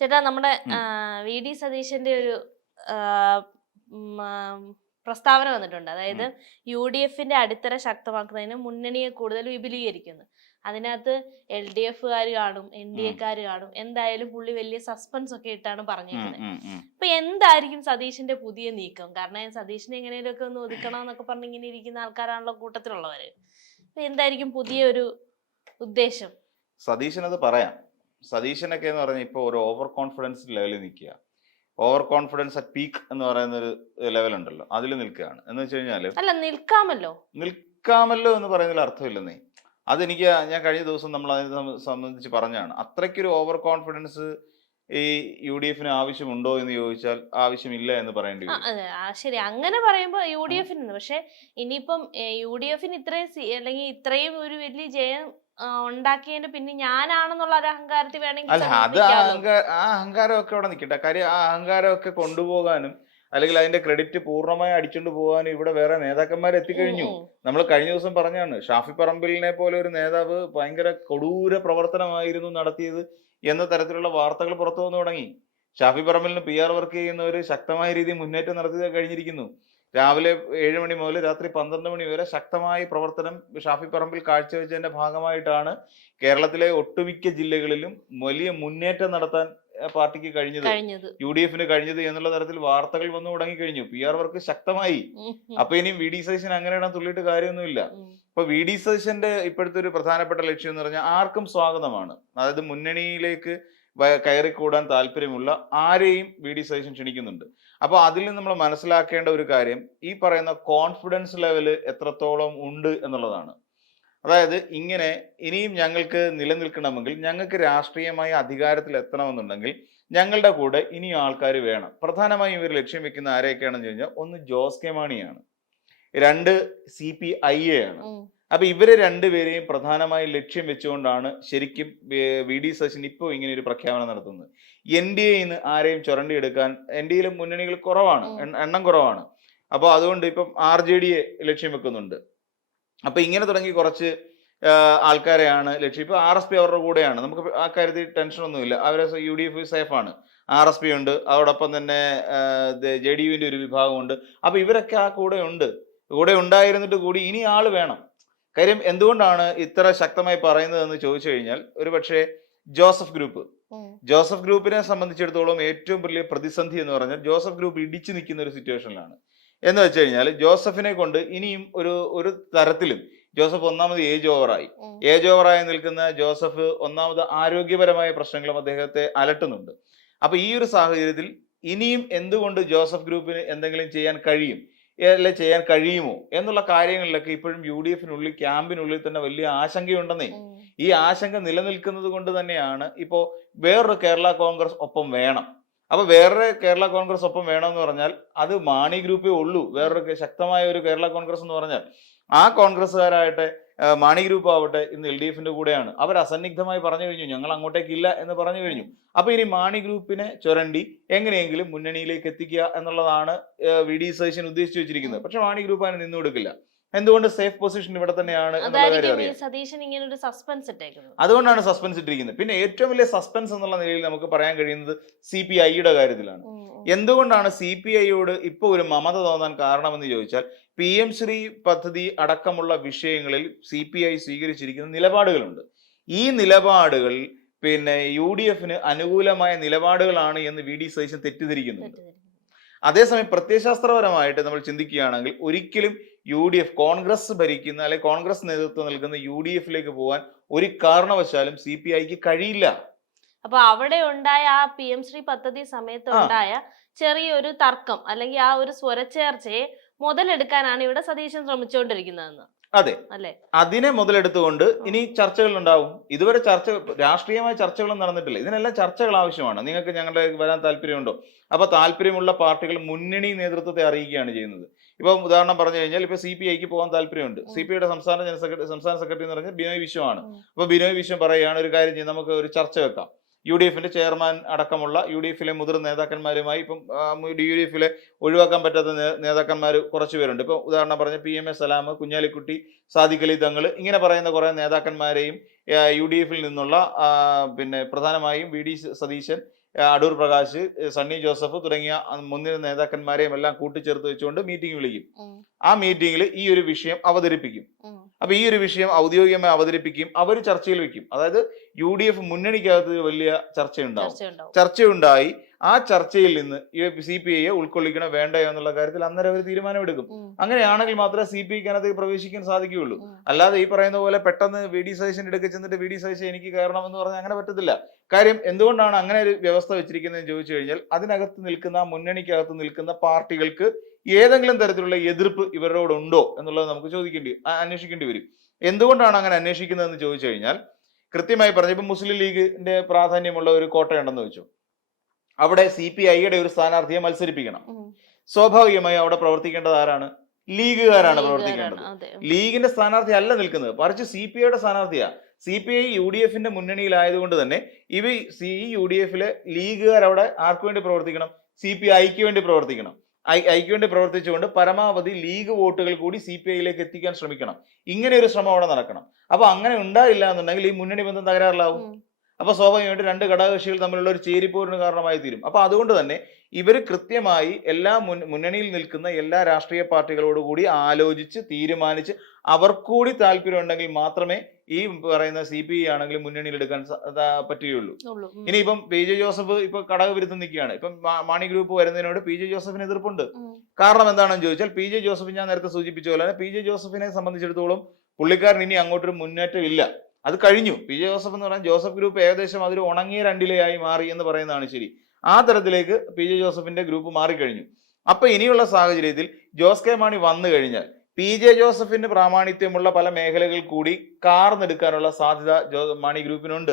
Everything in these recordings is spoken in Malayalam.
ചേട്ടാ നമ്മുടെ. വി ഡി സതീശന്റെ ഒരു പ്രസ്താവന വന്നിട്ടുണ്ട്. അതായത് യു ഡി എഫിന്റെ അടിത്തറ ശക്തമാക്കുന്നതിന് മുന്നണിയെ കൂടുതൽ വിപുലീകരിക്കുന്നു. അതിനകത്ത് എൽ ഡി എഫുകാർ കാണും എൻ ഡി എക്കാർ കാണും. എന്തായാലും പുള്ളി വലിയ സസ്പെൻസ് ഒക്കെ ഇട്ടാണ് പറഞ്ഞിരിക്കുന്നത്. അപ്പൊ എന്തായിരിക്കും സതീഷിന്റെ പുതിയ നീക്കം? കാരണം സതീഷിനെ എങ്ങനെയൊക്കെ ഒന്ന് ഒതുക്കണം എന്നൊക്കെ പറഞ്ഞ് ഇങ്ങനെ ഇരിക്കുന്ന ആൾക്കാരാണല്ലോ കൂട്ടത്തിലുള്ളവര്. അപ്പൊ എന്തായിരിക്കും പുതിയ ഒരു ഉദ്ദേശം? സതീഷിനത് പറയാം. സതീശനൊക്കെ എന്ന് പറഞ്ഞാൽ ഇപ്പോൾ ഒരു ഓവർ കോൺഫിഡൻസ് ലെവലിൽ നിൽക്കുക. ഓവർ കോൺഫിഡൻസ് അറ്റ് പീക്ക് എന്ന് പറയുന്ന ഒരു ലെവൽ ഉണ്ടല്ലോ അതിൽ നിൽക്കുകയാണ്. എന്ന് വെച്ച് കഴിഞ്ഞാൽ അല്ല നിൽക്കാമല്ലോ. നിൽക്കാമല്ലോ എന്ന് പറയുന്നതിൽ അർത്ഥമില്ലെന്നേ അതെനിക്ക് ഞാൻ കഴിഞ്ഞ ദിവസം നമ്മൾ അതിനെ സംബന്ധിച്ച് പറഞ്ഞാണ് അത്രയ്ക്കൊരു ഓവർ കോൺഫിഡൻസ് ഈ യു ഡി എഫിന് ആവശ്യമുണ്ടോ എന്ന് ചോദിച്ചാൽ ആവശ്യമില്ല എന്ന് പറയേണ്ടി വരും. ശരി. അങ്ങനെ പറയുമ്പോൾ യു ഡി എഫിന് പക്ഷെ ഇനിയിപ്പം യു ഡി എഫിന് ഇത്രയും അല്ലെങ്കിൽ ഇത്രയും ഒരു വലിയ ജയം ഉണ്ടാക്കിയതിന് പിന്നെ ഞാനാണെന്നുള്ള ഒരു അഹങ്കാരത്തിൽ വേണമെങ്കിൽ അല്ല അത് ആ അഹങ്കാരമൊക്കെ അവിടെ നിൽക്കട്ടെ. കാര്യം ആ അഹങ്കാരമൊക്കെ കൊണ്ടുപോകാനും അല്ലെങ്കിൽ അതിന്റെ ക്രെഡിറ്റ് പൂർണമായി അടിച്ചുകൊണ്ട് പോകാനും ഇവിടെ വേറെ നേതാക്കന്മാർ എത്തിക്കഴിഞ്ഞു. നമ്മൾ കഴിഞ്ഞ ദിവസം പറഞ്ഞാണ് ഷാഫി പറമ്പിലിനെ പോലെ ഒരു നേതാവ് ഭയങ്കര കൊടൂര പ്രവർത്തനമായിരുന്നു നടത്തിയത് എന്ന തരത്തിലുള്ള വാർത്തകൾ പുറത്തു വന്നു തുടങ്ങി. ഷാഫി പറമ്പിലിന് പി ആർ വർക്ക് ചെയ്യുന്നവർ ശക്തമായ രീതിയിൽ മുന്നേറ്റം നടത്തി കഴിഞ്ഞിരിക്കുന്നു. രാവിലെ ഏഴ് മണി മുതൽ രാത്രി പന്ത്രണ്ട് മണി വരെ ശക്തമായ പ്രവർത്തനം ഷാഫി പറമ്പിൽ കാഴ്ചവെച്ചതിന്റെ ഭാഗമായിട്ടാണ് കേരളത്തിലെ ഒട്ടുമിക്ക ജില്ലകളിലും വലിയ മുന്നേറ്റം നടത്താൻ പാർട്ടിക്ക് കഴിഞ്ഞത്. യു ഡി എഫിന് കഴിഞ്ഞത് എന്നുള്ള തരത്തിൽ വാർത്തകൾ വന്നു തുടങ്ങി കഴിഞ്ഞു പി ആർ വർക്ക് ശക്തമായി. അപ്പൊ ഇനി വി ഡി സതീശൻ അങ്ങനെ ഇടാൻ തുള്ളിയിട്ട് കാര്യമൊന്നുമില്ല. അപ്പൊ വി ഡി സതീശന്റെ ഇപ്പോഴത്തെ ഒരു പ്രധാനപ്പെട്ട ലക്ഷ്യം എന്ന് പറഞ്ഞാൽ ആർക്കും സ്വാഗതമാണ്. അതായത് മുന്നണിയിലേക്ക് കയറിക്കൂടാൻ താല്പര്യമുള്ള ആരെയും വി. ഡി. സതീശൻ ക്ഷണിക്കുന്നുണ്ട്. അപ്പോൾ അതിൽ നിന്ന് നമ്മൾ മനസ്സിലാക്കേണ്ട ഒരു കാര്യം ഈ പറയുന്ന കോൺഫിഡൻസ് ലെവൽ എത്രത്തോളം ഉണ്ട് എന്നുള്ളതാണ്. അതായത് ഇങ്ങനെ ഇനിയും ഞങ്ങൾക്ക് നിലനിൽക്കണമെങ്കിൽ ഞങ്ങൾക്ക് രാഷ്ട്രീയമായ അധികാരത്തിൽ എത്തണമെന്നുണ്ടെങ്കിൽ ഞങ്ങളുടെ കൂടെ ഇനിയും ആൾക്കാർ വേണം. പ്രധാനമായും ഇവർ ലക്ഷ്യം വെക്കുന്ന ആരെയൊക്കെയാണെന്ന് ചോദിച്ചാൽ ഒന്ന് ജോസ് കെ മാണിയാണ്. രണ്ട് സി പി ഐ എ ആണ്. അപ്പൊ ഇവരെ രണ്ടുപേരെയും പ്രധാനമായി ലക്ഷ്യം വെച്ചുകൊണ്ടാണ് ശരിക്കും വി- ഡി സച്ചിൻ ഇപ്പോൾ ഇങ്ങനെ ഒരു പ്രഖ്യാപനം നടത്തുന്നത്. എൻ ഡി എന്ന് ആരെയും ചുരണ്ടിയെടുക്കാൻ എൻ ഡി എയിലെ മുന്നണികൾ കുറവാണ് എണ്ണം കുറവാണ്. അപ്പോൾ അതുകൊണ്ട് ഇപ്പം ആർ ജെ ഡിയെ ലക്ഷ്യം വെക്കുന്നുണ്ട്. അപ്പൊ ഇങ്ങനെ തുടങ്ങി കുറച്ച് ആൾക്കാരെയാണ് ലക്ഷ്യം. ഇപ്പൊ ആർ എസ് പി അവരുടെ കൂടെയാണ്. നമുക്ക് ആ കാര്യത്തിൽ ടെൻഷനൊന്നുമില്ല. അവരെ യു ഡി എഫ് സേഫ് ആണ് ആർ എസ് പി ഉണ്ട്. അതോടൊപ്പം തന്നെ ജെ ഡി യുവിന്റെ ഒരു വിഭാഗമുണ്ട്. അപ്പൊ ഇവരൊക്കെ ആ കൂടെ ഉണ്ട് കൂടെ ഉണ്ടായിരുന്നിട്ട് കൂടി ഇനി ആൾ വേണം. കാര്യം എന്തുകൊണ്ടാണ് ഇത്ര ശക്തമായി പറയുന്നതെന്ന് ചോദിച്ചു കഴിഞ്ഞാൽ ഒരു പക്ഷേ ജോസഫ് ഗ്രൂപ്പ്. ജോസഫ് ഗ്രൂപ്പിനെ സംബന്ധിച്ചിടത്തോളം ഏറ്റവും വലിയ പ്രതിസന്ധി എന്ന് പറഞ്ഞാൽ ജോസഫ് ഗ്രൂപ്പ് ഇടിച്ചു നിൽക്കുന്ന ഒരു സിറ്റുവേഷനിലാണ്. എന്ന് വെച്ച് കഴിഞ്ഞാൽ ജോസഫിനെ കൊണ്ട് ഇനിയും ഒരു ഒരു തരത്തിലും ജോസഫ് ഒന്നാമത് ഏജ് ഓവറായി. ഏജ് ഓവറായി നിൽക്കുന്ന ജോസഫ് ഒന്നാമത് ആരോഗ്യപരമായ പ്രശ്നങ്ങളും അദ്ദേഹത്തെ അലട്ടുന്നുണ്ട്. അപ്പൊ ഈ ഒരു സാഹചര്യത്തിൽ ഇനിയും എന്തുകൊണ്ട് ജോസഫ് ഗ്രൂപ്പിന് എന്തെങ്കിലും ചെയ്യാൻ കഴിയും? അല്ലെ ചെയ്യാൻ കഴിയുമോ എന്നുള്ള കാര്യങ്ങളിലൊക്കെ ഇപ്പോഴും യു ഡി എഫിനുള്ളിൽ ക്യാമ്പിനുള്ളിൽ തന്നെ വലിയ ആശങ്കയുണ്ടെന്നേ. ഈ ആശങ്ക നിലനിൽക്കുന്നത് കൊണ്ട് തന്നെയാണ് ഇപ്പോൾ വേറൊരു കേരള കോൺഗ്രസ് ഒപ്പം വേണം. അപ്പൊ വേറൊരു കേരള കോൺഗ്രസ് ഒപ്പം വേണമെന്ന് പറഞ്ഞാൽ അത് മാണി ഗ്രൂപ്പേ ഉള്ളൂ. വേറൊരു ശക്തമായ ഒരു കേരള കോൺഗ്രസ് എന്ന് പറഞ്ഞാൽ ആ കോൺഗ്രസ്സുകാരായിട്ട് മാണി ഗ്രൂപ്പ് ആവട്ടെ ഇന്ന് എൽ ഡി എഫിന്റെ കൂടെയാണ്. അവർ അസന്നിഗ്ധമായി പറഞ്ഞു കഴിഞ്ഞു ഞങ്ങൾ അങ്ങോട്ടേക്ക് ഇല്ല എന്ന് പറഞ്ഞു കഴിഞ്ഞു. അപ്പൊ ഇനി മാണി ഗ്രൂപ്പിനെ ചുരണ്ടി എങ്ങനെയെങ്കിലും മുന്നണിയിലേക്ക് എത്തിക്കുക എന്നുള്ളതാണ് വി ഡി സതീശൻ ഉദ്ദേശിച്ചു വെച്ചിരിക്കുന്നത്. പക്ഷെ മാണി ഗ്രൂപ്പ് അതിന് നിന്നു കൊടുക്കില്ല. എന്തുകൊണ്ട് സേഫ് പൊസിഷൻ ഇവിടെ തന്നെയാണ് അതുകൊണ്ടാണ് സസ്പെൻസ് ഇട്ടിരിക്കുന്നത്. പിന്നെ ഏറ്റവും വലിയ സസ്പെൻസ് എന്നുള്ള നിലയിൽ നമുക്ക് പറയാൻ കഴിയുന്നത് സി പി ഐയുടെ കാര്യത്തിലാണ്. എന്തുകൊണ്ടാണ് സി പി ഐയോട് ഇപ്പോൾ ഒരു മമത തോന്നാൻ കാരണമെന്ന് ചോദിച്ചാൽ പി എം ശ്രീ പദ്ധതി അടക്കമുള്ള വിഷയങ്ങളിൽ സി പി ഐ സ്വീകരിച്ചിരിക്കുന്ന നിലപാടുകളുണ്ട്. ഈ നിലപാടുകൾ പിന്നെ യു ഡി എഫിന് അനുകൂലമായ നിലപാടുകളാണ് എന്ന് വി ഡി സതീശൻ തെറ്റിദ്ധരിക്കുന്നുണ്ട്. തെറ്റിദ്ധരിക്കുന്നു. അതേസമയം പ്രത്യയശാസ്ത്രപരമായിട്ട് നമ്മൾ ചിന്തിക്കുകയാണെങ്കിൽ ഒരിക്കലും യു ഡി എഫ് കോൺഗ്രസ് ഭരിക്കുന്ന അല്ലെ കോൺഗ്രസ് നേതൃത്വം നൽകുന്ന യു ഡി എഫിലേക്ക് പോകാൻ ഒരു കാരണവശാലും സി പി ഐക്ക് കഴിയില്ല. അപ്പൊ അവിടെ ഉണ്ടായ ആ പി എം ശ്രീ പദ്ധതി സമയത്ത് ഉണ്ടായ ചെറിയൊരു തർക്കം അല്ലെങ്കിൽ ആ ഒരു സ്വരച്ചേർച്ചയെ മുതലെടുക്കാനാണ് ഇവിടെ സതീശൻ ശ്രമിച്ചുകൊണ്ടിരിക്കുന്നതെന്ന്. അതെ. അല്ലെ? അതിനെ മുതലെടുത്തുകൊണ്ട് ഇനി ചർച്ചകൾ ഉണ്ടാവും ഇതുവരെ ചർച്ച രാഷ്ട്രീയമായ ചർച്ചകളൊന്നും നടന്നിട്ടില്ല. ഇതിനെല്ലാം ചർച്ചകൾ ആവശ്യമാണ്. നിങ്ങൾക്ക് ഞങ്ങളുടെ വരാൻ താല്പര്യമുണ്ടോ? അപ്പൊ താല്പര്യമുള്ള പാർട്ടികൾ മുന്നണി നേതൃത്വത്തെ അറിയിക്കുകയാണ് ചെയ്യുന്നത്. ഇപ്പൊ ഉദാഹരണം പറഞ്ഞു കഴിഞ്ഞാൽ ഇപ്പൊ സി പി ഐക്ക് പോകാൻ താല്പര്യമുണ്ട്. സി പി ഐയുടെ സംസ്ഥാന ജനസെക്രട്ടറി സെക്രട്ടറി സംസ്ഥാന സെക്രട്ടറി എന്ന് പറഞ്ഞാൽ ബിനോയ് വിശ്വമാണ്. അപ്പൊ ബിനോയ് വിശ്വം പറയുകയാണ് ഒരു കാര്യം ചെയ്യും. നമുക്ക് ഒരു ചർച്ച വെക്കാം. യു ഡി എഫിന്റെ ചെയർമാൻ അടക്കമുള്ള യു ഡി എഫിലെ മുതിർന്ന നേതാക്കന്മാരുമായി ഇപ്പം യു ഡി എഫിലെ ഒഴിവാക്കാൻ പറ്റാത്ത നേതാക്കന്മാർ കുറച്ച് പേരുണ്ട്. ഇപ്പൊ ഉദാഹരണം പറഞ്ഞ പി എം എസ് സലാം കുഞ്ഞാലിക്കുട്ടി സാദിഖലി തങ്ങൾ ഇങ്ങനെ പറയുന്ന കുറെ നേതാക്കന്മാരെയും യു ഡി എഫിൽ നിന്നുള്ള പിന്നെ പ്രധാനമായും വി ഡി സതീശൻ അടൂർ പ്രകാശ് സണ്ണി ജോസഫ് തുടങ്ങിയ മുൻനിര നേതാക്കന്മാരെയും എല്ലാം കൂട്ടിച്ചേർത്ത് വെച്ചുകൊണ്ട് മീറ്റിംഗ് വിളിക്കും. ആ മീറ്റിംഗിൽ ഈ ഒരു വിഷയം അവതരിപ്പിക്കും. ഉം, അപ്പൊ ഈ ഒരു വിഷയം ഔദ്യോഗികമായി അവതരിപ്പിക്കും. അവർ ചർച്ചയിൽ വെക്കും അതായത് യു ഡി എഫ് മുന്നണിക്കകത്ത് വലിയ ചർച്ചയുണ്ടാവും. ചർച്ചയുണ്ടായി. ആ ചർച്ചയിൽ നിന്ന് സി പി ഐയെ ഉൾക്കൊള്ളിക്കണോ വേണ്ടയോ എന്നുള്ള കാര്യത്തിൽ അന്നേരം അവർ തീരുമാനമെടുക്കും. അങ്ങനെയാണെങ്കിൽ മാത്രമേ സി പി ഐക്കകത്ത് പ്രവേശിക്കാൻ സാധിക്കുകയുള്ളൂ. അല്ലാതെ ഈ പറയുന്ന പോലെ പെട്ടെന്ന് വി ഡി സതീശൻ എടുക്ക ചെന്നിട്ട് വി ഡി സതീശൻ എനിക്ക് കയറണം എന്ന് പറഞ്ഞാൽ അങ്ങനെ പറ്റത്തില്ല. കാര്യം എന്തുകൊണ്ടാണ് അങ്ങനെ ഒരു വ്യവസ്ഥ വെച്ചിരിക്കുന്നതെന്ന് ചോദിച്ചു കഴിഞ്ഞാൽ അതിനകത്ത് നിൽക്കുന്ന മുന്നണിക്കകത്ത് നിൽക്കുന്ന പാർട്ടികൾക്ക് ഏതെങ്കിലും തരത്തിലുള്ള എതിർപ്പ് ഇവരോട് ഉണ്ടോ എന്നുള്ളത് നമുക്ക് ചോദിക്കേണ്ടി അന്വേഷിക്കേണ്ടി വരും. എന്തുകൊണ്ടാണ് അങ്ങനെ അന്വേഷിക്കുന്നതെന്ന് ചോദിച്ചു കഴിഞ്ഞാൽ കൃത്യമായി പറഞ്ഞു ഇപ്പം മുസ്ലിം ലീഗിന്റെ പ്രാധാന്യമുള്ള ഒരു കോട്ടയുണ്ടെന്ന് വെച്ചു. അവിടെ സി പി ഐയുടെ ഒരു സ്ഥാനാർത്ഥിയെ മത്സരിപ്പിക്കണം. സ്വാഭാവികമായി അവിടെ പ്രവർത്തിക്കേണ്ടത് ആരാണ്? ലീഗുകാരാണ് പ്രവർത്തിക്കേണ്ടത്. ലീഗിന്റെ സ്ഥാനാർത്ഥി അല്ല നിൽക്കുന്നത്. മറിച്ച് സി പി ഐയുടെ സ്ഥാനാർത്ഥിയാ. C P I U D എഫിന്റെ മുന്നണിയിലായതുകൊണ്ട് തന്നെ ഇവ സി യു ഡി എഫിലെ ലീഗുകാർ അവിടെ ആർക്ക് വേണ്ടി പ്രവർത്തിക്കണം? സി പി ഐക്ക് വേണ്ടി പ്രവർത്തിക്കണം. ഐ ഐക്ക് വേണ്ടി പ്രവർത്തിച്ചുകൊണ്ട് പരമാവധി ലീഗ് വോട്ടുകൾ കൂടി സി പി ഐയിലേക്ക് എത്തിക്കാൻ ശ്രമിക്കണം. ഇങ്ങനെ ഒരു ശ്രമം അവിടെ നടക്കണം. അപ്പൊ അങ്ങനെ ഉണ്ടായില്ല എന്നുണ്ടെങ്കിൽ ഈ മുന്നണി ബന്ധം തകരാറിലാവും. ഉം, അപ്പൊ സ്വാഭാവികമായിട്ട് രണ്ട് ഘടകകക്ഷികൾ തമ്മിലുള്ള ഒരു ചേരിപ്പോരിന് കാരണമായി തീരും. അപ്പൊ അതുകൊണ്ട് തന്നെ ഇവർ കൃത്യമായി എല്ലാ മുന്നണിയിൽ നിൽക്കുന്ന എല്ലാ രാഷ്ട്രീയ പാർട്ടികളോടുകൂടി ആലോചിച്ച് തീരുമാനിച്ച് അവർക്കൂടി താല്പര്യം ഉണ്ടെങ്കിൽ മാത്രമേ ഈ പറയുന്ന സി പി ഐ ആണെങ്കിലും മുന്നണിയിൽ എടുക്കാൻ പറ്റുകയുള്ളൂ. ഇനി ഇപ്പം ഇനിയിപ്പം പി ജെ ജോസഫ് ഇപ്പൊ ഘടകവിരുദ്ധം നിൽക്കുകയാണ്. ഇപ്പം മാണി ഗ്രൂപ്പ് വരുന്നതിനോട് പി ജെ ജോസഫിന് എതിർപ്പുണ്ട്. കാരണം എന്താണെന്ന് ചോദിച്ചാൽ പി ജെ ജോസഫ് ഞാൻ നേരത്തെ സൂചിപ്പിച്ച പോലെ പി ജെ ജോസഫിനെ സംബന്ധിച്ചിടത്തോളം പുള്ളിക്കാരൻ ഇനി അങ്ങോട്ടൊരു മുന്നേറ്റം ഇല്ല അത് കഴിഞ്ഞു. പി. ജെ. ജോസഫ് എന്ന് പറഞ്ഞാൽ ജോസഫ് ഗ്രൂപ്പ് ഏകദേശം അതൊരു ഉണങ്ങിയ രണ്ടിലയായി മാറി എന്ന് പറയുന്നതാണ് ശരി. ആ തരത്തിലേക്ക് പി. ജെ. ജോസഫിന്റെ ഗ്രൂപ്പ് മാറിക്കഴിഞ്ഞു. അപ്പൊ ഇനിയുള്ള സാഹചര്യത്തിൽ ജോസ് കെ. മാണി വന്നു കഴിഞ്ഞാൽ പി. ജെ. ജോസഫിന് പ്രാമാണിത്യമുള്ള പല മേഖലകൾ കൂടി കാർന്നെടുക്കാനുള്ള സാധ്യത ജോ മാണി ഗ്രൂപ്പിനുണ്ട്.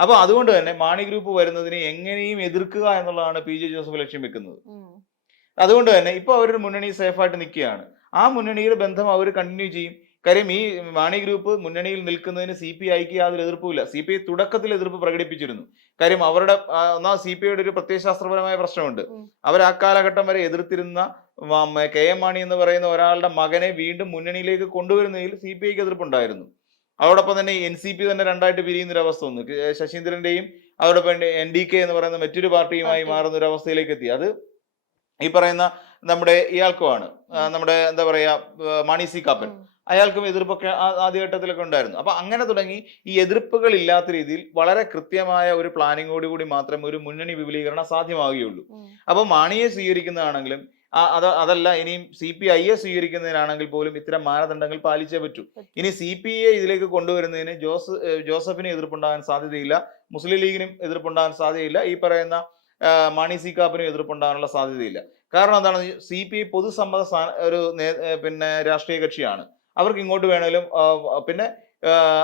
അപ്പൊ അതുകൊണ്ട് തന്നെ മാണി ഗ്രൂപ്പ് വരുന്നതിനെ എങ്ങനെയും എതിർക്കുക എന്നുള്ളതാണ് പി. ജെ. ജോസഫ് ലക്ഷ്യം വെക്കുന്നത്. അതുകൊണ്ട് തന്നെ ഇപ്പൊ അവരൊരു മുന്നണി സേഫായിട്ട് നിൽക്കുകയാണ്. ആ മുന്നണിയുടെ ബന്ധം അവർ കണ്ടിന്യൂ ചെയ്യും. കാര്യം ഈ മാണി ഗ്രൂപ്പ് മുന്നണിയിൽ നിൽക്കുന്നതിന് സി പി ഐക്ക് യാതൊരു എതിർപ്പുമില്ല സി പി ഐ തുടക്കത്തിൽ എതിർപ്പ് പ്രകടിപ്പിച്ചിരുന്നു. കാര്യം അവരുടെ ഒന്നാം സി പി ഐയുടെ ഒരു പ്രത്യയശാസ്ത്രപരമായ പ്രശ്നമുണ്ട്. അവർ ആ കാലഘട്ടം വരെ എതിർത്തിരുന്ന കെ എം മാണി എന്ന് പറയുന്ന ഒരാളുടെ മകനെ വീണ്ടും മുന്നണിയിലേക്ക് കൊണ്ടുവരുന്നതിൽ സി പി ഐക്ക് എതിർപ്പുണ്ടായിരുന്നു. അതോടൊപ്പം തന്നെ എൻ സി പി തന്നെ രണ്ടായിട്ട് പിരിയുന്ന ഒരു അവസ്ഥ വന്നു ശശീന്ദ്രന്റെയും അതോടൊപ്പം എൻ ഡി കെ എന്ന് പറയുന്ന മറ്റൊരു പാർട്ടിയുമായി മാറുന്ന ഒരു അവസ്ഥയിലേക്ക് എത്തി. അത് ഈ പറയുന്ന നമ്മുടെ ഇയാൾക്കുമാണ്. നമ്മുടെ എന്താ പറയാ മണി സി കാപ്പൻ. അയാൾക്കും എതിർപ്പൊക്കെ ആദ്യഘട്ടത്തിലൊക്കെ ഉണ്ടായിരുന്നു. അപ്പൊ അങ്ങനെ തുടങ്ങി ഈ എതിർപ്പുകൾ ഇല്ലാത്ത രീതിയിൽ വളരെ കൃത്യമായ ഒരു പ്ലാനിങ്ങോട് കൂടി മാത്രമേ ഒരു മുന്നണി വിപുലീകരണം സാധ്യമാവുകയുള്ളൂ. അപ്പോൾ അപ്പൊ മാണിയെ സ്വീകരിക്കുന്നതാണെങ്കിലും അത് അതല്ല ഇനിയും സി പി ഐയെ സ്വീകരിക്കുന്നതിനാണെങ്കിൽ പോലും ഇത്തരം മാനദണ്ഡങ്ങൾ പാലിച്ചേ പറ്റൂ. ഇനി സി പി ഐ ഇതിലേക്ക് കൊണ്ടുവരുന്നതിന് ജോസ് ജോസഫിന് എതിർപ്പുണ്ടാകാൻ സാധ്യതയില്ല മുസ്ലിം ലീഗിനും എതിർപ്പുണ്ടാകാൻ സാധ്യതയില്ല ഈ പറയുന്ന മാണി സി കാപ്പിനും എതിർപ്പുണ്ടാകാനുള്ള സാധ്യതയില്ല. കാരണം എന്താണ് സി പി ഐ പൊതുസമ്മത ഒരു പിന്നെ രാഷ്ട്രീയ കക്ഷിയാണ്. അവർക്ക് ഇങ്ങോട്ട് വേണേലും പിന്നെ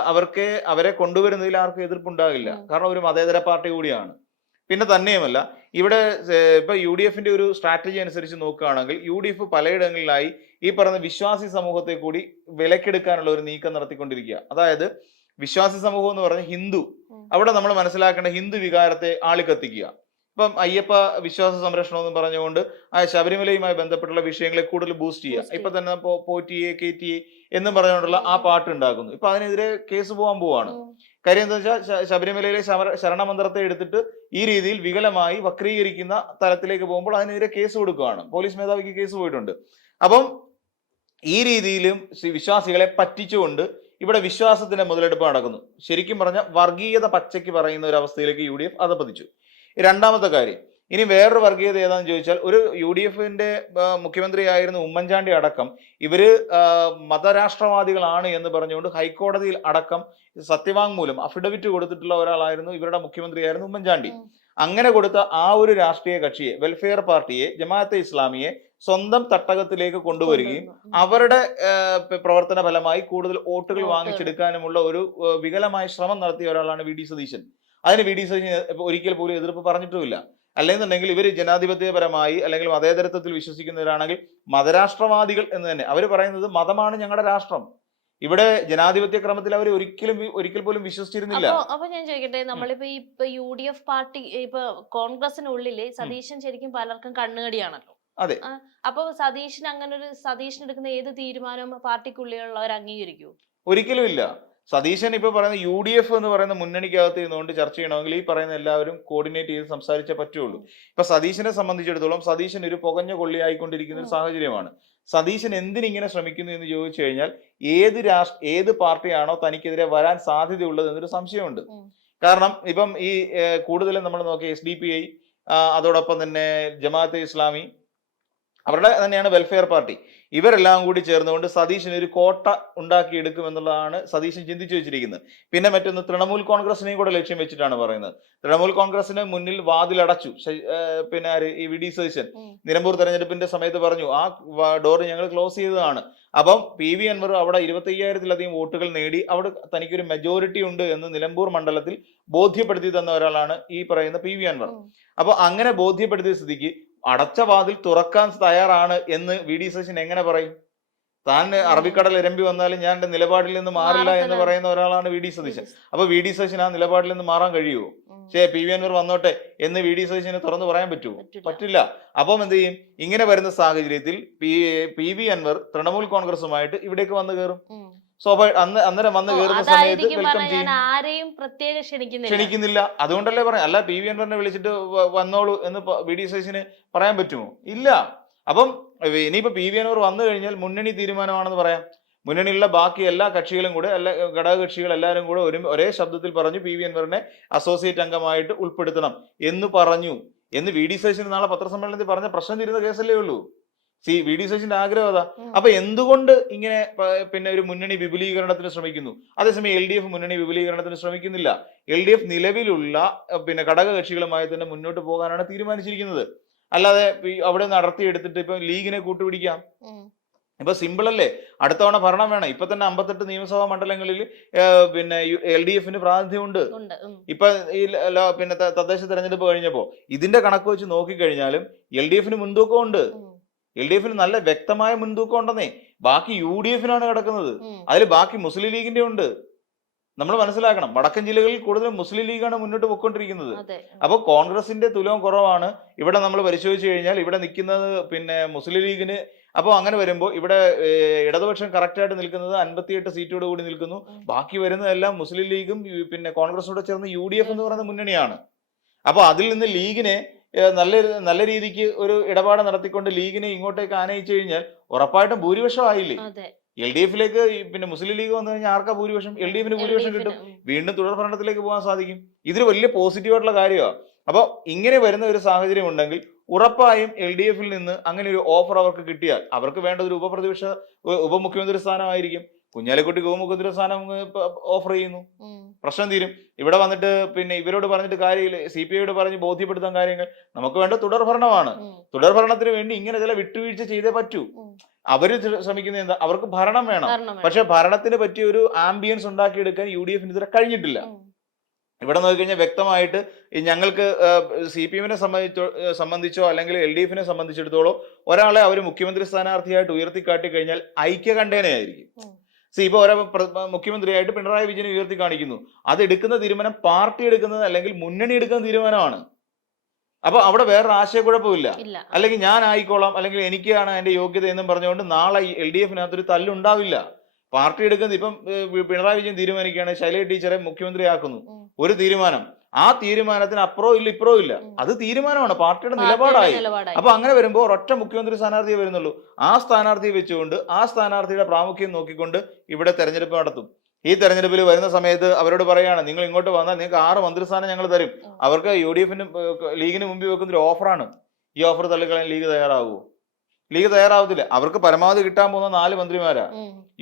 അവർക്ക് അവരെ കൊണ്ടുവരുന്നതിൽ ആർക്കും എതിർപ്പുണ്ടാകില്ല. കാരണം ഒരു മതേതര പാർട്ടി കൂടിയാണ്. പിന്നെ തന്നെയുമല്ല ഇവിടെ ഇപ്പൊ യു ഡി എഫിന്റെ ഒരു സ്ട്രാറ്റജി അനുസരിച്ച് നോക്കുകയാണെങ്കിൽ യു ഡി എഫ് പലയിടങ്ങളിലായി ഈ പറയുന്ന വിശ്വാസി സമൂഹത്തെ കൂടി വിലക്കെടുക്കാനുള്ള ഒരു നീക്കം നടത്തിക്കൊണ്ടിരിക്കുക. അതായത് വിശ്വാസി സമൂഹം എന്ന് പറഞ്ഞ ഹിന്ദു. അവിടെ നമ്മൾ മനസ്സിലാക്കേണ്ട ഹിന്ദു വികാരത്തെ ആളിക്കത്തിക്കുക. ഇപ്പം അയ്യപ്പ വിശ്വാസ സംരക്ഷണം എന്ന് പറഞ്ഞുകൊണ്ട് ആ ശബരിമലയുമായി ബന്ധപ്പെട്ടുള്ള വിഷയങ്ങളെ കൂടുതൽ ബൂസ്റ്റ് ചെയ്യുക. ഇപ്പൊ തന്നെ പോ- പോറ്റിയെ കയറ്റിയെ എന്നും പറഞ്ഞുകൊണ്ടുള്ള ആ പാട്ട് ഉണ്ടാക്കുന്നു. ഇപ്പൊ അതിനെതിരെ കേസ് പോകാൻ പോവാണ്. കാര്യം എന്താ വെച്ചാൽ ശബരിമലയിലെ ശരണമന്ത്രത്തെ എടുത്തിട്ട് ഈ രീതിയിൽ വികലമായി വക്രീകരിക്കുന്ന തലത്തിലേക്ക് പോകുമ്പോൾ അതിനെതിരെ കേസ് കൊടുക്കുകയാണ്. പോലീസ് മേധാവിക്ക് കേസ് പോയിട്ടുണ്ട്. അപ്പം ഈ രീതിയിലും വിശ്വാസികളെ പറ്റിച്ചുകൊണ്ട് ഇവിടെ വിശ്വാസത്തിന്റെ മുതലെടുപ്പ് നടക്കുന്നു. ശരിക്കും പറഞ്ഞ വർഗീയത പച്ചയ്ക്ക് പറയുന്ന ഒരു അവസ്ഥയിലേക്ക് യു ഡി എഫ് അതപ്പതിച്ചു രണ്ടാമത്തെ കാര്യം. ഇനി വേറൊരു വർഗീയത ഏതാണെന്ന് ചോദിച്ചാൽ ഒരു യു ഡി എഫിന്റെ മുഖ്യമന്ത്രിയായിരുന്ന ഉമ്മൻചാണ്ടി അടക്കം ഇവർ മതരാഷ്ട്രവാദികളാണ് എന്ന് പറഞ്ഞുകൊണ്ട് ഹൈക്കോടതിയിൽ അടക്കം സത്യവാങ്മൂലം അഫിഡവിറ്റ് കൊടുത്തിട്ടുള്ള ഒരാളായിരുന്നു ഇവരുടെ മുഖ്യമന്ത്രിയായിരുന്നു ഉമ്മൻചാണ്ടി. അങ്ങനെ കൊടുത്ത ആ ഒരു രാഷ്ട്രീയ കക്ഷിയെ വെൽഫെയർ പാർട്ടിയെ ജമാഅത്തെ ഇസ്ലാമിയെ സ്വന്തം തട്ടകത്തിലേക്ക് കൊണ്ടുവരികയും. അവരുടെ പ്രവർത്തന ഫലമായി കൂടുതൽ വോട്ടുകൾ. വാങ്ങിച്ചെടുക്കാനുമുള്ള ഒരു വികലമായ ശ്രമം നടത്തിയ ഒരാളാണ് വി ഡി സതീശൻ. അതിന് വി ഡി സതീശൻ ഒരിക്കൽ പോലും എതിർപ്പ് പറഞ്ഞിട്ടുമില്ല. അല്ലെന്നുണ്ടെങ്കിൽ ഇവർ ജനാധിപത്യപരമായി അല്ലെങ്കിൽ മതേതരത്വത്തിൽ വിശ്വസിക്കുന്നവരാണെങ്കിൽ മതരാഷ്ട്രവാദികൾ എന്ന് തന്നെ. അവർ പറയുന്നത് മതമാണ് ഞങ്ങളുടെ രാഷ്ട്രം. ഇവിടെ ജനാധിപത്യ ക്രമത്തിൽ അവർ ഒരിക്കലും ഒരിക്കൽ പോലും വിശ്വസിച്ചിരുന്നില്ല. അപ്പൊ ഞാൻ ചോദിക്കട്ടെ നമ്മളിപ്പോ ഇപ്പൊ യു ഡി എഫ് പാർട്ടി ഇപ്പൊ കോൺഗ്രസിനുള്ളിൽ സതീശൻ ശരിക്കും പലർക്കും കണ്ണുകടിയാണല്ലോ. അതെ. അപ്പൊ സതീശൻ അങ്ങനെ ഒരു സതീശൻ എടുക്കുന്ന ഏത് തീരുമാനവും പാർട്ടിക്കുള്ളിലുള്ളവർ അംഗീകരിക്കൂ ഒരിക്കലും ഇല്ല. സതീശൻ ഇപ്പൊ പറയുന്ന യു ഡി എഫ് എന്ന് പറയുന്ന മുന്നണിക്കകത്ത് ഇരുന്നുകൊണ്ട് ചർച്ച ചെയ്യണമെങ്കിൽ ഈ പറയുന്ന എല്ലാവരും കോർഡിനേറ്റ് ചെയ്ത് സംസാരിച്ചേ പറ്റുള്ളൂ. ഇപ്പൊ സതീശനെ സംബന്ധിച്ചിടത്തോളം സതീശൻ ഒരു പുകഞ്ഞ കൊള്ളിയായിക്കൊണ്ടിരിക്കുന്ന ഒരു. സാഹചര്യമാണ്. സതീശൻ എന്തിനിങ്ങനെ ശ്രമിക്കുന്നു എന്ന് ചോദിച്ചു കഴിഞ്ഞാൽ ഏത് രാഷ്ട്ര ഏത് പാർട്ടിയാണോ തനിക്കെതിരെ വരാൻ സാധ്യതയുള്ളത് എന്നൊരു സംശയമുണ്ട്. കാരണം ഇപ്പം ഈ കൂടുതലും നമ്മൾ നോക്കിയ എസ് ഡി പി ഐ അതോടൊപ്പം തന്നെ ജമാഅത്തെ ഇസ്ലാമി അവരുടെ തന്നെയാണ് വെൽഫെയർ പാർട്ടി ഇവരെല്ലാം കൂടി ചേർന്നുകൊണ്ട് സതീശിന് ഒരു കോട്ട ഉണ്ടാക്കിയെടുക്കും എന്നുള്ളതാണ് സതീശൻ ചിന്തിച്ചു വെച്ചിരിക്കുന്നത്. പിന്നെ മറ്റൊന്ന് തൃണമൂൽ കോൺഗ്രസിനെയും കൂടെ ലക്ഷ്യം വെച്ചിട്ടാണ് പറയുന്നത്. തൃണമൂൽ കോൺഗ്രസിന് മുന്നിൽ വാതിലടച്ചു. പിന്നെ ഈ വി ഡി സതീശൻ. നിലമ്പൂർ തെരഞ്ഞെടുപ്പിന്റെ സമയത്ത് പറഞ്ഞു ആ ഡോർ ഞങ്ങൾ ക്ലോസ് ചെയ്തതാണ്. അപ്പം പി വി അൻവർ അവിടെ ഇരുപത്തയ്യായിരത്തിലധികം വോട്ടുകൾ നേടി അവിടെ തനിക്കൊരു മെജോറിറ്റി ഉണ്ട് എന്ന് നിലമ്പൂർ മണ്ഡലത്തിൽ ബോധ്യപ്പെടുത്തി തന്ന ഒരാളാണ് ഈ പറയുന്ന പി വി അൻവർ. അപ്പോൾ അപ്പൊ അങ്ങനെ ബോധ്യപ്പെടുത്തിയ സ്ഥിതിക്ക് അടച്ച വാതിൽ തുറക്കാൻ തയ്യാറാണ് എന്ന് വി ഡി സശിൻ എങ്ങനെ പറയും? താൻ അറബിക്കടൽ ഇരമ്പി വന്നാലും ഞാൻ എന്റെ നിലപാടിൽ നിന്ന് മാറില്ല എന്ന് പറയുന്ന ഒരാളാണ് വി ഡി സതീശൻ. അപ്പൊ വി ഡി സതീശൻ ആ നിലപാടിൽ നിന്ന് മാറാൻ കഴിയുമോ. ശേ പി വി അൻവർ വന്നോട്ടെ എന്ന് വി ഡി സതീശന് തുറന്നു പറയാൻ പറ്റുമോ പറ്റില്ല. അപ്പം എന്ത് ചെയ്യും? ഇങ്ങനെ വരുന്ന സാഹചര്യത്തിൽ P P V Anvar Trinamool കോൺഗ്രസുമായിട്ട് ഇവിടേക്ക് വന്നു കയറും. സ്വാഭാവിക അന്ന് അന്നേരം വന്ന് ഓ, കയറുന്ന സമയത്ത് വെൽക്കം ചെയ്യും. ഞാൻ ആരെയും പ്രത്യേകം ക്ഷണിക്കുന്നില്ല. ക്ഷണിക്കുന്നില്ല. അതുകൊണ്ടല്ലേ പറയാം. അല്ല പി വി അൻവറിനെ വിളിച്ചിട്ട് വന്നോളൂ എന്ന് ബി വി ഡി സൈസിന് പറയാൻ പറ്റുമോ? ഇല്ല. അപ്പം ഇനിയിപ്പോ പി വി അൻവർ വന്നു കഴിഞ്ഞാൽ മുന്നണി തീരുമാനമാണെന്ന് പറയാം. മുന്നണിയിലുള്ള ബാക്കി എല്ലാ കക്ഷികളും കൂടെ അല്ല ഘടക കക്ഷികൾ എല്ലാവരും കൂടെ ഒരു ഒരേ ശബ്ദത്തിൽ പറഞ്ഞു പി വി അൻവറിനെ അസോസിയേറ്റ് അംഗമായിട്ട് ഉൾപ്പെടുത്തണം എന്ന് പറഞ്ഞു. എന്ന് വി ഡി സൈസിന് നാളെ പത്രസമ്മേളനത്തിൽ പറഞ്ഞ പ്രശ്നം തീരുന്ന കേസല്ലേ ഉള്ളൂ. സി വി ഡി സതീശന്റെ ആഗ്രഹം അതാ. അപ്പൊ എന്തുകൊണ്ട് ഇങ്ങനെ പിന്നെ ഒരു മുന്നണി വിപുലീകരണത്തിന് ശ്രമിക്കുന്നു? അതേസമയം എൽ ഡി എഫ് മുന്നണി വിപുലീകരണത്തിന് ശ്രമിക്കുന്നില്ല. എൽ ഡി എഫ് നിലവിലുള്ള പിന്നെ ഘടക കക്ഷികളുമായി തന്നെ മുന്നോട്ട് പോകാനാണ് തീരുമാനിച്ചിരിക്കുന്നത്. അല്ലാതെ അവിടെ നടത്തിയെടുത്തിട്ട് ഇപ്പൊ ലീഗിനെ കൂട്ടുപിടിക്കാം. ഇപ്പൊ സിമ്പിൾ അല്ലേ അടുത്ത തവണ ഭരണം വേണം. ഇപ്പൊ തന്നെ അമ്പത്തെട്ട് നിയമസഭാ മണ്ഡലങ്ങളിൽ പിന്നെ എൽ ഡി എഫിന് പ്രാതിനിധ്യമുണ്ട്. ഇപ്പൊ ഈ പിന്നെ തദ്ദേശ തെരഞ്ഞെടുപ്പ് കഴിഞ്ഞപ്പോ ഇതിന്റെ കണക്ക് വെച്ച് നോക്കിക്കഴിഞ്ഞാലും എൽ ഡി എഫിന് മുൻതൂക്കമുണ്ട്. എൽ ഡി എഫിൽ നല്ല വ്യക്തമായ മുൻതൂക്കം ഉണ്ടെന്നേ. ബാക്കി യു ഡി എഫിനാണ് കിടക്കുന്നത്. അതിൽ ബാക്കി മുസ്ലിം ലീഗിന്റെ ഉണ്ട്. നമ്മൾ മനസ്സിലാക്കണം. വടക്കൻ ജില്ലകളിൽ കൂടുതലും മുസ്ലിം ലീഗാണ് മുന്നോട്ട് പോയിക്കൊണ്ടിരിക്കുന്നത്. അപ്പൊ അപ്പോൾ കോൺഗ്രസിന്റെ തുലവും കുറവാണ്. ഇവിടെ നമ്മൾ പരിശോധിച്ചു കഴിഞ്ഞാൽ ഇവിടെ നിൽക്കുന്നത് പിന്നെ മുസ്ലിം ലീഗിന്. അപ്പോൾ അങ്ങനെ വരുമ്പോൾ ഇവിടെ ഇടതുപക്ഷം കറക്റ്റായിട്ട് നിൽക്കുന്നത് അൻപത്തിയെട്ട് സീറ്റോട് കൂടി നിൽക്കുന്നു. ബാക്കി വരുന്നതെല്ലാം മുസ്ലിം ലീഗും പിന്നെ കോൺഗ്രസും കൂടെ ചേർന്ന് യു ഡി എഫ് എന്ന് പറയുന്ന മുന്നണിയാണ്. അപ്പോൾ അതിൽ നിന്ന് ലീഗിനെ നല്ല നല്ല രീതിക്ക് ഒരു ഇടപാട് നടത്തിക്കൊണ്ട് ലീഗിനെ ഇങ്ങോട്ടേക്ക് ആനയിച്ചു കഴിഞ്ഞാൽ ഉറപ്പായിട്ടും ഭൂരിപക്ഷം ആയില്ലേ എൽ ഡി എഫിലേക്ക് പിന്നെ മുസ്ലിം ലീഗ് വന്നു കഴിഞ്ഞാൽ ആർക്കാ ഭൂരിപക്ഷം? എൽ ഡി എഫിന് ഭൂരിപക്ഷം കിട്ടും. വീണ്ടും തുടർ ഭരണത്തിലേക്ക് പോകാൻ സാധിക്കും. ഇതൊരു വലിയ പോസിറ്റീവ് ആയിട്ടുള്ള കാര്യമാണ് അപ്പോൾ ഇങ്ങനെ വരുന്ന ഒരു സാഹചര്യം ഉണ്ടെങ്കിൽ ഉറപ്പായും എൽ ഡി എഫിൽ നിന്ന് അങ്ങനെ ഒരു ഓഫർ അവർക്ക് കിട്ടിയാൽ അവർക്ക് വേണ്ടത് ഒരു ഉപപ്രതിപക്ഷ ഉപമുഖ്യമന്ത്രി സ്ഥാനമായിരിക്കും. കുഞ്ഞാലിക്കുട്ടിക്ക് ഗോമുഖത്തിൽ സ്ഥാനം ഓഫർ ചെയ്യുന്നു. പ്രശ്നം തീരും. ഇവിടെ വന്നിട്ട് പിന്നെ ഇവരോട് പറഞ്ഞിട്ട് കാര്യമില്ല. സി പി ഐയോട് പറഞ്ഞ് ബോധ്യപ്പെടുത്താൻ കാര്യങ്ങൾ. നമുക്ക് വേണ്ട തുടർ ഭരണമാണ്. തുടർ ഭരണത്തിന് വേണ്ടി ഇങ്ങനെ ചില വിട്ടുവീഴ്ച ചെയ്തേ പറ്റൂ. അവർ ശ്രമിക്കുന്നത് എന്താ? അവർക്ക് ഭരണം വേണം. പക്ഷെ ഭരണത്തിന് പറ്റിയ ഒരു ആംബിയൻസ് ഉണ്ടാക്കിയെടുക്കാൻ യു ഡി എഫിന് ഇതുവരെ കഴിഞ്ഞിട്ടില്ല. ഇവിടെ നോക്കിക്കഴിഞ്ഞാൽ വ്യക്തമായിട്ട് ഞങ്ങൾക്ക് സി പി എമ്മിനെ സംബന്ധിച്ചോ സംബന്ധിച്ചോ അല്ലെങ്കിൽ എൽ ഡി എഫിനെ സംബന്ധിച്ചിടത്തോളം ഒരാളെ അവർ മുഖ്യമന്ത്രി സ്ഥാനാർത്ഥിയായിട്ട് ഉയർത്തിക്കാട്ടി കഴിഞ്ഞാൽ ഐക്യകണ്ഠേനയായിരിക്കും. സി ഇപ്പോൾ ഓരോ മുഖ്യമന്ത്രിയായിട്ട് പിണറായി വിജയൻ ഉയർത്തി കാണിക്കുന്നു. അത് എടുക്കുന്ന തീരുമാനം പാർട്ടി എടുക്കുന്നത് അല്ലെങ്കിൽ മുന്നണി എടുക്കുന്ന തീരുമാനമാണ്. അപ്പൊ അവിടെ വേറൊരു ആശയക്കുഴപ്പമില്ല. അല്ലെങ്കിൽ ഞാൻ ആയിക്കോളാം അല്ലെങ്കിൽ എനിക്കാണ് അതിന്റെ യോഗ്യത എന്നും പറഞ്ഞുകൊണ്ട് നാളെ എൽ ഡി എഫിനകത്തൊരു തല്ലുണ്ടാവില്ല. പാർട്ടി എടുക്കുന്നത് ഇപ്പം പിണറായി വിജയൻ തീരുമാനിക്കുകയാണ് ശൈലജ ടീച്ചറെ മുഖ്യമന്ത്രിയാക്കുന്നു. ഒരു തീരുമാനം. ആ തീരുമാനത്തിന് അപ്പുറോ ഇല്ല ഇപ്പുറോ ഇല്ല. അത് തീരുമാനമാണ്. പാർട്ടിയുടെ നിലപാടായി. അപ്പൊ അങ്ങനെ വരുമ്പോൾ ഒരൊറ്റ മുഖ്യമന്ത്രി സ്ഥാനാർത്ഥിയെ വരുന്നുള്ളൂ. ആ സ്ഥാനാർത്ഥിയെ വെച്ചുകൊണ്ട് ആ സ്ഥാനാർത്ഥിയുടെ പ്രാമുഖ്യം നോക്കിക്കൊണ്ട് ഇവിടെ തെരഞ്ഞെടുപ്പ് നടത്തും. ഈ തെരഞ്ഞെടുപ്പിൽ വരുന്ന സമയത്ത് അവരോട് പറയാണ് നിങ്ങൾ ഇങ്ങോട്ട് വന്നാൽ നിങ്ങൾക്ക് ആറ് മന്ത്രിസ്ഥാനം ഞങ്ങൾ തരും. അവർക്ക് യു ഡി എഫിന് ലീഗിന് മുമ്പിൽ വെക്കുന്ന ഒരു ഓഫറാണ്. ഈ ഓഫർ തള്ളിക്കളയാൻ ലീഗ് തയ്യാറാവുമോ ലീഗ് തയ്യാറാവത്തില്ല. അവർക്ക് പരമാവധി കിട്ടാൻ പോകുന്ന നാല് മന്ത്രിമാരാ.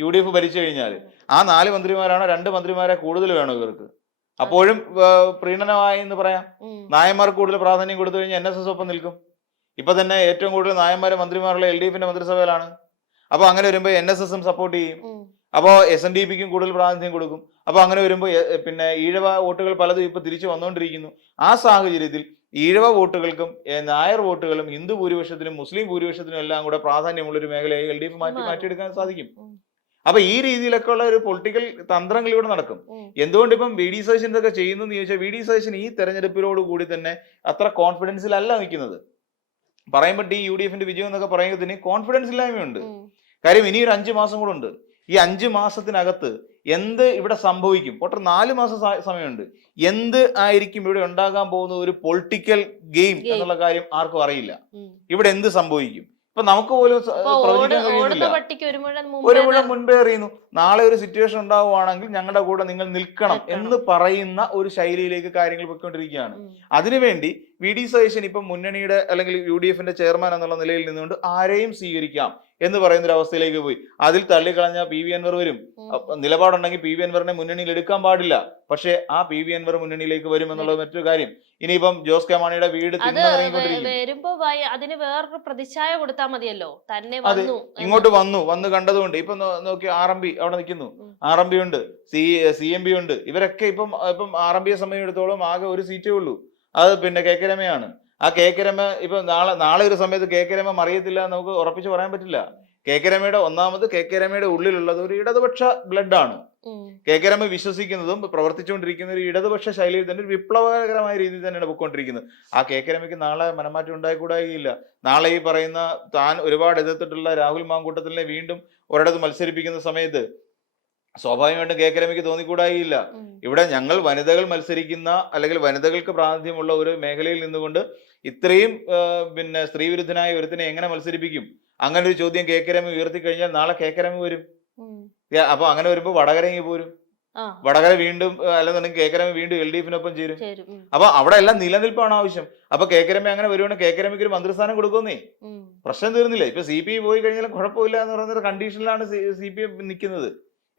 യു ഡി എഫ് ഭരിച്ചു കഴിഞ്ഞാൽ ആ നാല് മന്ത്രിമാരാണ് രണ്ട് മന്ത്രിമാരെ കൂടുതൽ വേണം ഇവർക്ക്? അപ്പോഴും പ്രീണനമായി എന്ന് പറയാം. നായന്മാർക്ക് കൂടുതൽ പ്രാധാന്യം കൊടുത്തു കഴിഞ്ഞാൽ എൻ എസ് എസ് ഒപ്പം നിൽക്കും ഇപ്പൊ തന്നെ ഏറ്റവും കൂടുതൽ നായന്മാരെ മന്ത്രിമാരുള്ള എൽ ഡി എഫിന്റെ മന്ത്രിസഭയിലാണ് അപ്പൊ അങ്ങനെ വരുമ്പോൾ എൻ എസ് എസും സപ്പോർട്ട് ചെയ്യും. അപ്പോൾ എസ് എൻ ഡി പിക്കും കൂടുതൽ പ്രാതിനിധ്യം കൊടുക്കും അപ്പോൾ അങ്ങനെ വരുമ്പോൾ പിന്നെ ഈഴവ വോട്ടുകൾ പലതും ഇപ്പൊ തിരിച്ചു വന്നുകൊണ്ടിരിക്കുന്നു ആ സാഹചര്യത്തിൽ ഈഴവ വോട്ടുകൾക്കും നായർ വോട്ടുകളും ഹിന്ദു ഭൂരിപക്ഷത്തിനും മുസ്ലിം ഭൂരിപക്ഷത്തിനും എല്ലാം കൂടെ പ്രാധാന്യമുള്ള ഒരു മേഖലയായി എൽ ഡി എഫ് മാറ്റി മാറും. മാറ്റിയെടുക്കാൻ സാധിക്കും. അപ്പൊ ഈ രീതിയിലൊക്കെ ഉള്ള ഒരു പൊളിറ്റിക്കൽ തന്ത്രങ്ങൾ ഇവിടെ നടക്കും. എന്തുകൊണ്ട് ഇപ്പം വി ഡി സതീശൻ ഇതൊക്കെ ചെയ്യുന്നു എന്ന് ചോദിച്ചാൽ വി ഡി സതീശൻ ഈ തെരഞ്ഞെടുപ്പിനോട് കൂടി തന്നെ അത്ര കോൺഫിഡൻസിലല്ല നിൽക്കുന്നത്. പറയുമ്പോൾ ഈ യു ഡി എഫിന്റെ വിജയം എന്നൊക്കെ പറയുന്നതിന് കോൺഫിഡൻസ് ഇല്ലായ്മയുണ്ട്. കാര്യം ഇനി ഒരു അഞ്ചു മാസം കൂടെ ഉണ്ട്. ഈ അഞ്ചു മാസത്തിനകത്ത് എന്ത് ഇവിടെ സംഭവിക്കും? പോട്ടെ നാല് മാസം സമയമുണ്ട്. എന്ത് ആയിരിക്കും ഇവിടെ ഉണ്ടാകാൻ പോകുന്ന ഒരു പൊളിറ്റിക്കൽ ഗെയിം എന്നുള്ള കാര്യം ആർക്കും അറിയില്ല. ഇവിടെ എന്ത് സംഭവിക്കും? ഇപ്പൊ നമുക്ക് പോലും പ്രവചിക്കാൻ കഴിയുന്നില്ല. ഒരു മുഴം മുൻപേ അറിയുന്നു നാളെ ഒരു സിറ്റുവേഷൻ ഉണ്ടാവുകയാണെങ്കിൽ ഞങ്ങളുടെ കൂടെ നിങ്ങൾ നിൽക്കണം. എന്ന് പറയുന്ന ഒരു ശൈലിയിലേക്ക് കാര്യങ്ങൾ പോയിക്കൊണ്ടിരിക്കുകയാണ്. അതിനുവേണ്ടി വി ഡി സതീശൻ ഇപ്പം മുന്നണിയുടെ അല്ലെങ്കിൽ യു ഡി എഫിന്റെ ചെയർമാൻ എന്നുള്ള നിലയിൽ നിന്നുകൊണ്ട് ആരെയും സ്വീകരിക്കാം. എന്ന് പറയുന്ന ഒരു അവസ്ഥയിലേക്ക് പോയി. അതിൽ തള്ളിക്കളഞ്ഞ പി വി അൻവർ വരും. നിലപാടുണ്ടെങ്കിൽ പി വി അൻവറിനെ മുന്നണിയിൽ എടുക്കാൻ പാടില്ല. പക്ഷേ ആ പി വി അൻവർ മുന്നണിയിലേക്ക് വരും എന്നുള്ളത് മറ്റൊരു കാര്യം. ഇനിയിപ്പം ജോസ് കെ മാണിയുടെ വീട് വരുമ്പോ അതിന് വേറൊരു പ്രതിച്ഛായ കൊടുത്താൽ മതിയല്ലോ. തന്നെ. വന്നു ഇങ്ങോട്ട് വന്നു വന്ന് കണ്ടതുകൊണ്ട്. ഇപ്പൊ നോക്കി ആർ എം പി അവിടെ നിൽക്കുന്നു. ആർ എം പി ഉണ്ട് സി സി എം പി ഉണ്ട്. ഇവരൊക്കെ ഇപ്പം ഇപ്പം ആർ എം പിയെ സംബന്ധിച്ചിടത്തോളം ആകെ ഒരു സീറ്റേ ഉള്ളൂ. അത് പിന്നെ കെ കെ രമയാണ്. ആ കെ കെ രമ ഇപ്പൊ നാളെ നാളെ ഒരു സമയത്ത് കെ കെ രമ മറിയത്തില്ല എന്ന് നമുക്ക് ഉറപ്പിച്ച് പറയാൻ പറ്റില്ല. കെ കെ രമയുടെ ഒന്നാമത് കെ കെ രമയുടെ ഉള്ളിലുള്ളത് ഒരു ഇടതുപക്ഷ ബ്ലഡ് ആണ് ഉം. കെ കെ രമ വിശ്വസിക്കുന്നതും പ്രവർത്തിച്ചുകൊണ്ടിരിക്കുന്ന ഒരു ഇടതുപക്ഷ ശൈലിയിൽ തന്നെ ഒരു വിപ്ലവകരമായ രീതിയിൽ തന്നെയാണ് പൊയ്ക്കൊണ്ടിരിക്കുന്നത്. ആ കെ കെ രമയ്ക്ക് നാളെ മനമാറ്റം ഉണ്ടായിക്കൂടായില്ല. നാളെ ഈ പറയുന്ന താൻ ഒരുപാട് എതിർത്തിട്ടുള്ള രാഹുൽ മാങ്കൂട്ടത്തിനെ വീണ്ടും ഒരിടത്ത് മത്സരിപ്പിക്കുന്ന സമയത്ത് സ്വാഭാവികമായിട്ടും കെ കെ രമയ്ക്ക് തോന്നിക്കൂടായില്ല. ഇവിടെ ഞങ്ങൾ വനിതകൾ മത്സരിക്കുന്ന അല്ലെങ്കിൽ വനിതകൾക്ക് പ്രാതിനിധ്യമുള്ള ഒരു മേഖലയിൽ നിന്നുകൊണ്ട് ഇത്രയും പിന്നെ സ്ത്രീവിരുദ്ധനായ ഒരുത്തിനെ എങ്ങനെ മത്സരിപ്പിക്കും? അങ്ങനെ ഒരു ചോദ്യം കെ കെ രമ ഉയർത്തി കഴിഞ്ഞാൽ നാളെ കെ കെ രമ വരും. അപ്പൊ അങ്ങനെ വരുമ്പോ വടകരങ്ങി പോരും. വടകര വീണ്ടും അല്ലെന്നുണ്ടെങ്കിൽ കെ കെ രമ വീണ്ടും എൽ ഡി എഫിനൊപ്പം ചേരും അപ്പൊ അവിടെ എല്ലാം നിലനിൽപ്പാണ് ആവശ്യം. അപ്പൊ കെ കെ രമ അങ്ങനെ വരുവാണെങ്കിൽ കെ കെ രമയ്ക്ക് ഒരു മന്ത്രിസ്ഥാനം കൊടുക്കുന്നേ പ്രശ്നം തീർന്നില്ലേ? ഇപ്പൊ സി പി ഐ പോയി കഴിഞ്ഞാലും കുഴപ്പമില്ല എന്ന് പറയുന്ന ഒരു കണ്ടീഷനിലാണ് സി പി എം നിൽക്കുന്നത്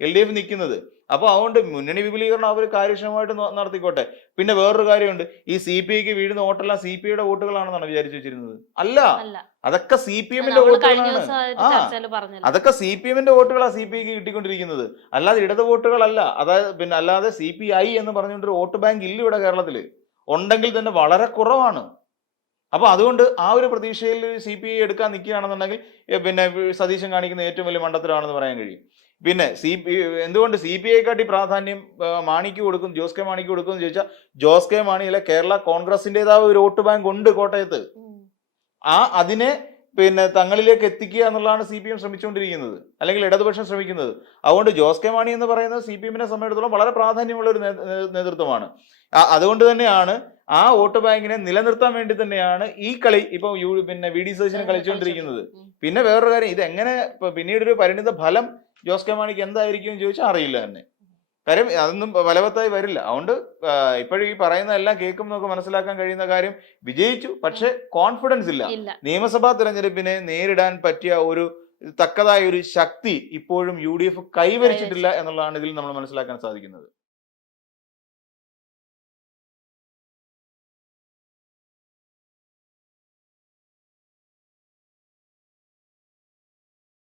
എൽ ഡി എഫ് നിൽക്കുന്നത്. അപ്പൊ അതുകൊണ്ട് മുന്നണി വിപുലീകരണം അവർ കാര്യക്ഷമമായിട്ട് നടത്തിക്കോട്ടെ. പിന്നെ വേറൊരു കാര്യമുണ്ട്. ഈ സി പി ഐക്ക് വീഴുന്ന വോട്ടെല്ലാം സി പി ഐയുടെ വോട്ടുകളാണെന്നാണ് വിചാരിച്ചു വെച്ചിരുന്നത്. അല്ല. അതൊക്കെ സി പി എമ്മിന്റെ വോട്ടുകളാണ്. ആ. അതൊക്കെ സി പി എമ്മിന്റെ വോട്ടുകളാണ് സി പി ഐക്ക് കിട്ടിക്കൊണ്ടിരിക്കുന്നത്. അല്ലാതെ ഇടത് വോട്ടുകളല്ല. അതായത് പിന്നെ അല്ലാതെ സി പി ഐ എന്ന് പറഞ്ഞുകൊണ്ട് വോട്ട് ബാങ്ക് ഇല്ല ഇവിടെ കേരളത്തിൽ ഉണ്ടെങ്കിൽ തന്നെ വളരെ കുറവാണ്. അപ്പൊ അതുകൊണ്ട് ആ ഒരു പ്രതീക്ഷയിൽ സി പി ഐ എടുക്കാൻ നിൽക്കുകയാണെന്നുണ്ടെങ്കിൽ പിന്നെ സതീശൻ കാണിക്കുന്ന ഏറ്റവും വലിയ മണ്ഡലത്തിലാണെന്ന് പറയാൻ കഴിയും. പിന്നെ സി പി എന്തുകൊണ്ട് സി പി ഐക്കാട്ടി പ്രാധാന്യം മാണിക്ക് കൊടുക്കും ജോസ് കെ മാണിക്ക് കൊടുക്കും എന്ന് ചോദിച്ചാൽ ജോസ് കെ മാണിയിലെ കേരള കോൺഗ്രസിന്റെതായ ഒരു വോട്ട് ബാങ്ക് ഉണ്ട് കോട്ടയത്ത്. ആ അതിനെ പിന്നെ തങ്ങളിലേക്ക് എത്തിക്കുക എന്നുള്ളതാണ് സി പി എം ശ്രമിച്ചുകൊണ്ടിരിക്കുന്നത്. അല്ലെങ്കിൽ ഇടതുപക്ഷം ശ്രമിക്കുന്നത്. അതുകൊണ്ട് ജോസ് കെ മാണി എന്ന് പറയുന്നത് സി പി എമ്മിനെ സംബന്ധിച്ചിടത്തോളം വളരെ പ്രാധാന്യമുള്ള ഒരു നേതൃത്വമാണ്. അതുകൊണ്ട് തന്നെയാണ് ആ വോട്ട് ബാങ്കിനെ നിലനിർത്താൻ വേണ്ടി തന്നെയാണ് ഈ കളി ഇപ്പൊ യു പിന്നെ വി ഡി സതീശനെ കളിച്ചുകൊണ്ടിരിക്കുന്നത്. പിന്നെ വേറൊരു കാര്യം ഇത് എങ്ങനെ പിന്നീട് ഒരു പരിണിത ഫലം ജോസ് കെ മാണിക്ക് എന്തായിരിക്കും എന്ന് ചോദിച്ചാൽ അറിയില്ല തന്നെ കാര്യം അതൊന്നും ഫലവത്തായി വരില്ല. അതുകൊണ്ട് ഇപ്പോഴും ഈ പറയുന്ന എല്ലാം കേൾക്കും നമുക്ക് മനസ്സിലാക്കാൻ കഴിയുന്ന കാര്യം വിജയിച്ചു പക്ഷെ കോൺഫിഡൻസ് ഇല്ല. ഇല്ല. നിയമസഭാ തെരഞ്ഞെടുപ്പിനെ നേരിടാൻ പറ്റിയ ഒരു തക്കതായ ഒരു ശക്തി ഇപ്പോഴും യു ഡി എഫ് കൈവരിച്ചിട്ടില്ല എന്നുള്ളതാണ് ഇതിൽ നമ്മൾ മനസ്സിലാക്കാൻ സാധിക്കുന്നത്.